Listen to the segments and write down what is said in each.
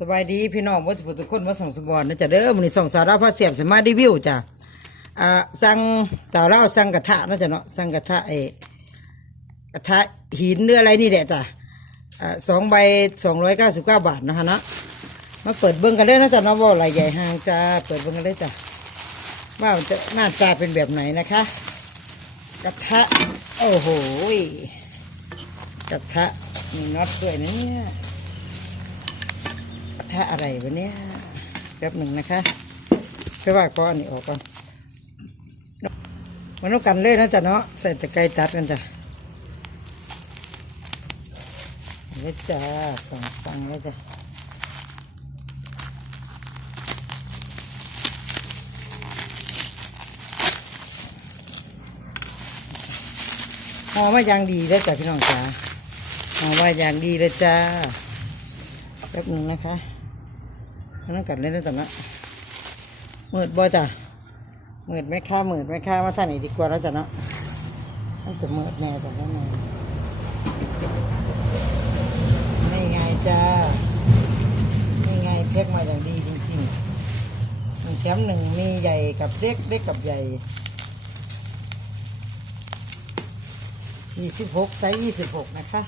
สบายดีพี่น้องว่าสุทุกคนว่าส่งสมบอนะจ๊ะเด้อมันนี้ส่งสาวราพระเสียบสมารีวิวจ้ะอ่าสั่งสาวราสั่งกระทะนาะจ๊ะเนาะสั่งกระทะไอ้กระทะหินเนื้ออะไรนี่แหละจ้ะอ่าสองใบสองร้อยเก้าสิบเก้าบาทนะคะนะมาเปิดเบิ้งกันเลยนะจ๊ะเนาะว่าอะไรใหญ่ห้างจ้าเปิดเบิ้งกันเลยจ้ะว่ามันจะหน้าตาเป็นแบบไหนนะคะ กระทะโอ้โหกระทะมีน็อตด้วยนะเนี่ย ทะอะไรวะเนี่ยแป๊บหนึ่งนะคะเพื่อว่าก้อนนี้ออกก่อนมันต้องกันเลยนะจ๊ะเนาะใส่ตะไคร้ตัดกันจ้ะเลยจ้าสองฟังเลยจ้ะหอมมาอย่างดีเลยจ้ะพี่น้องจ้าหอมมาอย่างดีเลยจ้าแป๊บหนึงนะคะ นต้องกัดเล่นได้แต่ละมืดบ่จ้ะมืดไหมค่ามืดไหมค่าว่าท่านไหนดีกว่าแล้วจ้ะเนาะมันจะมืดแน่แต่ละหน่ไม่ไงจ้านี่ไงแพ็กมาอย่างดีจริงๆหนึ่งแถมหนึ่งมีใหญ่กับเล็กเล็กกับใหญ่ยี่สิบหกไซส์ยี่สิบหกนะคะ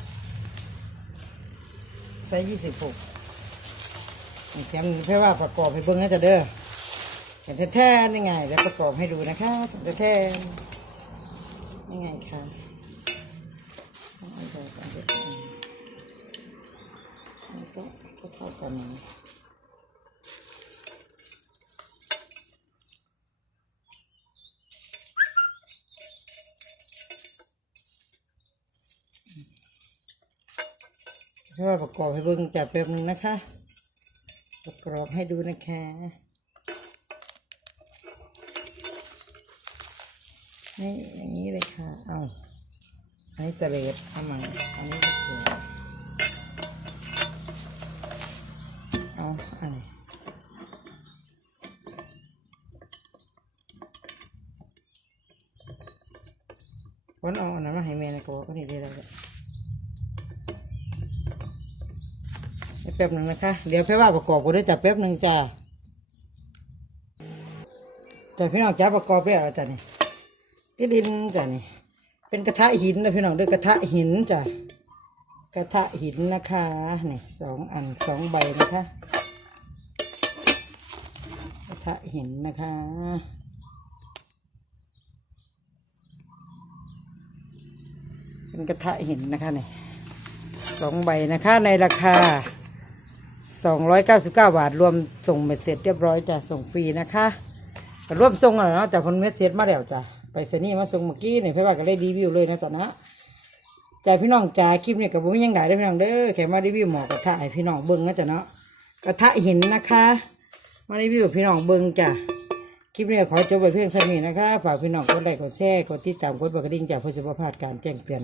ไซส์ยี่สิบหก แถมเพื่อว่าประกอบให้เบิ้งนะจ๊ะเด้อแต่แท้ๆนี่ไงแล้วประกอบให้ดูนะคะแต่แท้ๆนี่ไงค่ะเอาไปก่อนเดี๋ยวก่อนแล้วก็เข้ากันนะเพื่อว่าประกอบให้เบิ้งจับแป๊บนึงนะคะ ปรอบให้ดูนะคะนี่อย่างนี้เลยค่ะ เอาอันนี้เตะเลดเอามาอันนี้ก็ถูกเอาอันนี้วันเอาอันนั้นมาให้แม่นะก็ว่านี่ได้แล้ว แป๊บหนึ่งนะคะ เดี๋ยวแพ่ว่าประกอบกูได้จับแป๊บหนึ่งจ้าแต่พี่น้องจ้าประกอบไปเอาจ้ะนี่ที่ดินจ้ะนี่ เป็นกระทะหินนะพี่น้องด้วยกระทะหินจ้ะกระทะหินนะคะนี่สองอันสองใบนะคะ กระทะหินนะคะเป็นกระทะหินนะคะนี่สองใบนะคะในราคา 299 บาท รวมส่งเม็ดเสร็จเรียบร้อยจ้ะส่งฟรีนะคะก็รวมส่งแล้วเนาะจากคนเม็ดเสร็จมาแล้วจ้ะไปเซนี่มาส่งเมื่อกี้เนี่เพื่ว่าก็เลยรีวิวเลยนะตอนนะจ่ายพี่น้องจ่าคลิปนี้กับผมยังได้ได้พี่น้องเด้อแค่มารีวิวหมอกระทะให้พี่น้องเบิ้งนะจ้ะเนาะกระทะหินนะคะ มารีวิวพี่น้องเบิ้งจ้ะคลิปนี้ขอจบไปเพียงเท่านี้นะคะฝากพี่น้องกดไลค์กดแชร์กดติดตามกดกระดิ่งจากเพื่อสุขภาพการแจ้งเตือน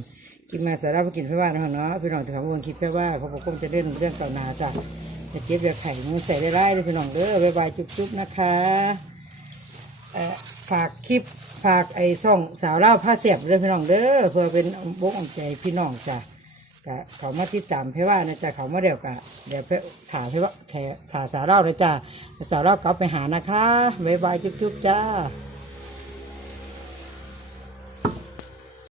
คลิปมาสาระไปกินเพื่อว่านะเนาะพี่น้องถือคำว่าคลิปเพื่อว่าเขาบอกคงจะเล่นเรื่องเก่านาจ้ะ จะเจ็บอย่าไข่มือใส่ได้ได้เลยพี่น้องเด้อบ๊ายบายจุ๊บๆนะคะเอ่อฝากคลิปฝากไอ้ซ่องสาวเล่าผ้าเสียบเลยพี่น้องเด้อเพื่อเป็นบกองใจพี่น้องจ้ะกะเขามาติดตามเพว่านะจ้ะเขามาเดี๋ยวกะเดี๋ยวเพถาเพว่าแขถาสาวเล่าเลยจ้ะสาวเล่ากลับไปหานะคะบ๊ายบายจุ๊บๆจ้า